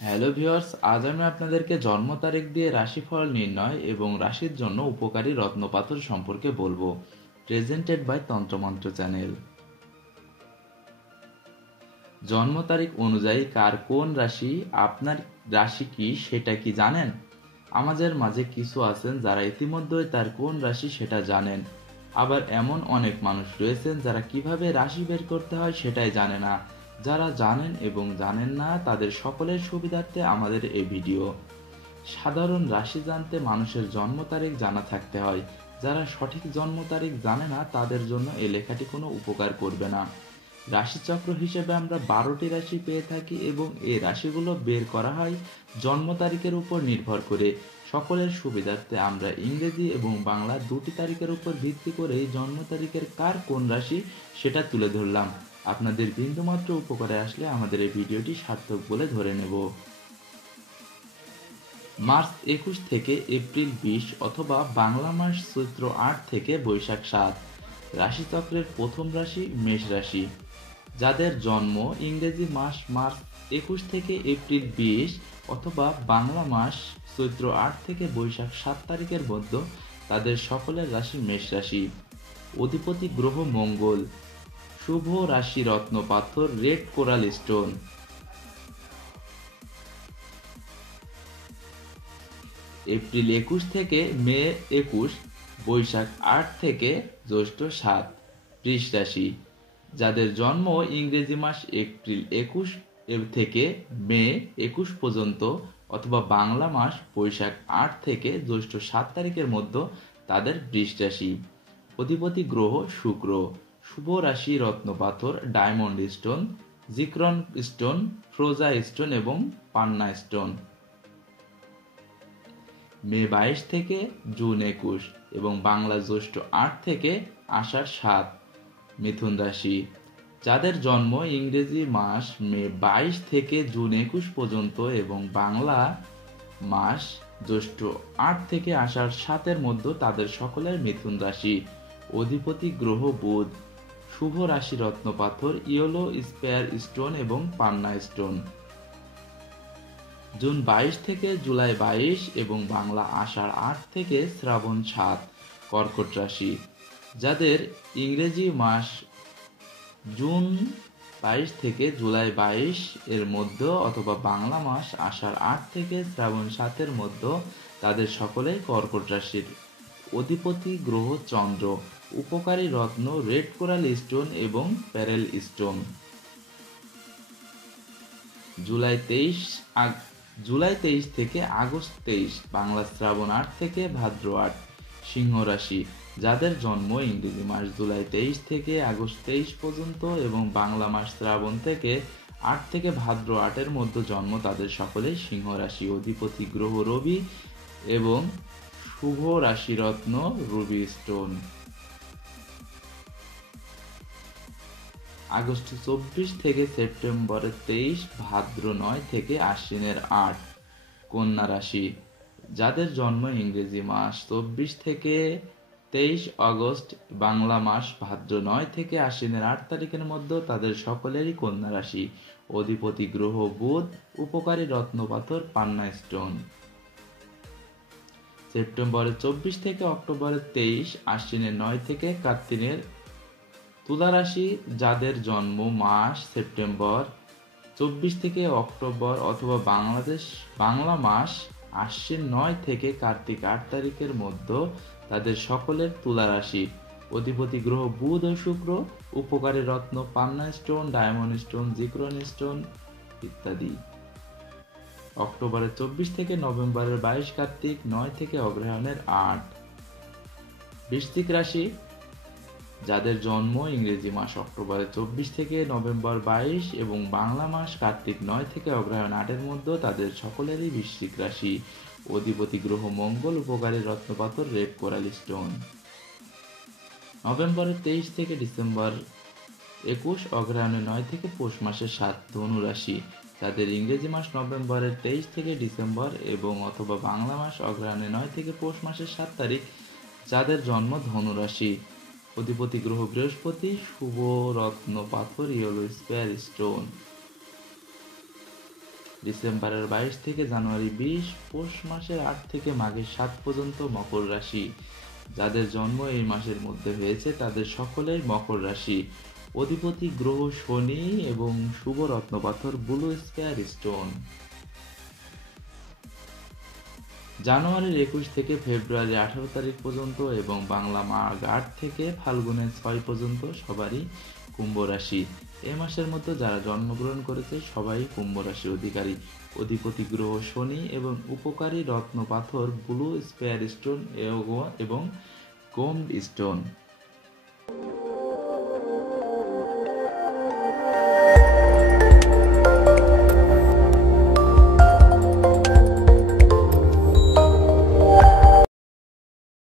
Hello viewers আজ আমি আপনাদেরকে জন্ম তারিখ দিয়ে রাশিফল নির্ণয় এবং রাশির জন্য উপকারী রত্নপাথর সম্পর্কে বলব। প্রেজেন্টেড বাই তন্ত্রমন্ত্র চ্যানেল জন্ম তারিখ অনুযায়ী কার কোন রাশি, আপনার রাশি কি সেটা কি জানেন? আমাদের মাঝে কিছু আছেন যারা ইতিমধ্যেই তার কোন রাশি সেটা জানেন। আবার এমন অনেক মানুষ রয়েছেন যারা কীভাবে রাশি বের করতে হয় সেটাই জানে না। যারা জানেন এবং জানেন না, তাদের সকলের সুবিধার্থে আমাদের এই ভিডিও। সাধারণ রাশি জানতে মানুষের জন্ম তারিখ জানা থাকতে হয়। যারা সঠিক জন্ম তারিখ জানে না, তাদের জন্য এই লেখাটি কোনো উপকার করবে না। রাশিচক্র হিসেবে আমরা বারোটি রাশি পেয়ে থাকি এবং এই রাশিগুলো বের করা হয় জন্ম তারিখের উপর নির্ভর করে। সকলের সুবিধার্থে আমরা ইংরেজি এবং বাংলা দুটি তারিখের উপর ভিত্তি করে জন্ম তারিখের কার কোন রাশি সেটা তুলে ধরলাম। আপনাদের বিন্দুমাত্র উপকারে আসলে আমাদের এই ভিডিওটি সার্থক বলে ধরে নেব। মার্চ একুশ থেকে এপ্রিল বিশ অথবা বাংলা মাস চৈত্র আট থেকে বৈশাখ সাত। রাশিচক্রের প্রথম রাশি মেষ রাশি। যাদের জন্ম ইংরেজি মাস মার্চ একুশ থেকে এপ্রিল বিশ অথবা বাংলা মাস চৈত্র আট থেকে বৈশাখ সাত তারিখের মধ্যে তাদের সকলের রাশি মেষ রাশি। অধিপতি গ্রহ মঙ্গল। শুভ রাশি রত্ন পাথর, রেড কোরাল স্টোন। এপ্রিল একুশ থেকে মে একুশ, বৈশাখ আট থেকে জ্যৈষ্ঠ সাত, বৃষ রাশি। যাদের জন্ম ইংরেজি মাস এপ্রিল একুশ থেকে মে একুশ পর্যন্ত অথবা বাংলা মাস বৈশাখ আট থেকে জ্যৈষ্ঠ সাত তারিখের মধ্যে তাদের বৃষ রাশি অধিপতি গ্রহ শুক্র। শুভ রাশি রত্নপাথর ডায়মন্ড স্টোন, জিক্রন স্টোন, ফ্রোজা স্টোন এবং পান্না স্টোন। মে বাইশ থেকে জুন একুশ এবং বাংলা জ্যৈষ্ঠ আট থেকে আষাঢ় সাত। মিথুন রাশি, যাদের জন্ম ইংরেজি মাস মে বাইশ থেকে জুন একুশ পর্যন্ত এবং বাংলা মাস জ্যৈষ্ঠ আট থেকে আষাঢ় সাতের মধ্যে তাদের সকলের মিথুন রাশি। অধিপতি গ্রহ বুধ, শুভ রাশি রত্নপাথর, ইয়েলো স্পেয়ার স্টোন এবং পান্না স্টোন। জুন বাইশ থেকে জুলাই বাইশ এবং বাংলা আষাঢ় আট থেকে শ্রাবণ সাত কর্কট রাশি। যাদের ইংরেজি মাস জুন বাইশ থেকে জুলাই বাইশ এর মধ্যে অথবা বাংলা মাস আষাঢ় আট থেকে শ্রাবণ সাতের মধ্যে তাদের সকলেই কর্কট রাশির অধিপতি গ্রহ চন্দ্র, উপকারী রত্ন, রেড কোরাল স্টোন এবং প্যারেল স্টোন। জুলাই তেইশ জুলাই তেইশ থেকে আগস্ট তেইশ, বাংলা শ্রাবণ আট থেকে ভাদ্র আট, সিংহ রাশি। যাদের জন্ম ইংরেজি মাস জুলাই তেইশ থেকে আগস্ট তেইশ পর্যন্ত এবং বাংলা মাস শ্রাবণ থেকে আট থেকে ভাদ্র আটের মধ্যে জন্ম তাদের সকলেই সিংহ রাশি, অধিপতি, গ্রহ, রবি এবং শুভ রাশি রত্ন, রুবি স্টোন। আগস্ট চব্বিশ থেকে সেপ্টেম্বরের তেইশ, ভাদ্র নয় থেকে আশ্বিনের আট কন্যা রাশি। যাদের জন্ম ইংরেজি মাস চব্বিশ থেকে তেইশ আগস্ট বাংলা মাস ভাদ্র নয় থেকে আশ্বিনের আট তারিখের মধ্যে তাদের সকলেরই কন্যা রাশি। অধিপতি গ্রহ, বুধ, উপকারী রত্নপাথর পান্না, স্টোন। সেপ্টেম্বরের চব্বিশ থেকে অক্টোবরের তেইশ, আশ্বিনের নয় থেকে কার্তিনের তুলা রাশি, যাদের জন্ম মাস সেপ্টেম্বর, চব্বিশ থেকে অক্টোবর অথবা বাংলাদেশ, বাংলা মাস আশ্বিন নয় থেকে কার্তিক আট তারিখের মধ্যে তাদের সকলের তুলা রাশি অধিপতি গ্রহ বুধ ও শুক্র, উপকারী রত্ন, পান্না stone, diamond stone, zircon stone ইত্যাদি। অক্টোবরের চব্বিশ থেকে নভেম্বরের বাইশ কার্তিক, নয় থেকে অগ্রহায়ণের আট। বৃশ্চিক রাশি যাদের জন্ম ইংরেজি মাস অক্টোবরের চব্বিশ থেকে নভেম্বর বাইশ এবং বাংলা মাস কার্তিক নয় থেকে অগ্রহায়ণ আটের মধ্যে তাদের সকলেরই বৃশ্চিক রাশি। অধিপতি গ্রহ মঙ্গল, উপকারী রত্নপাথর রেড কোরাল, স্টোন। নভেম্বরের তেইশ থেকে ডিসেম্বর একুশ, অগ্রহায়ণে নয় থেকে পৌষ মাসের সাত ধনু রাশি। তাদের ইংরেজি মাস নভেম্বরের তেইশ থেকে ডিসেম্বর এবং অথবা বাংলা মাস অগ্রহায়ণে নয় থেকে পৌষ মাসের সাত তারিখ, যাদের জন্ম ধনু রাশি। অধিপতি গ্রহ বৃহস্পতি, শুভ রত্ন পাথর ইয়েলো স্কোয়ার স্টোন ডিসেম্বরের বাইশ থেকে জানুয়ারি বিশ, পৌষ মাসের আট থেকে মাঘের সাত পর্যন্ত মকর রাশি। যাদের জন্ম এই মাসের মধ্যে হয়েছে, তাদের সকলেই মকর রাশি। অধিপতি গ্রহ শনি এবং শুভ রত্নপাথর ব্লু স্কয়ার স্টোন জানুয়ারির একুশ থেকে ফেব্রুয়ারি আঠারো তারিখ পর্যন্ত এবং বাংলা মাঘ আট থেকে ফাল্গুনের ছয় পর্যন্ত সবারই কুম্ভ রাশি। এ মাসের মধ্যে যারা জন্মগ্রহণ করেছে, সবাই কুম্ভ রাশির অধিকারী। অধিপতি গ্রহ শনি এবং উপকারী রত্ন পাথর, ব্লু স্পেয়ার স্টোন এবং গোল্ড স্টোন।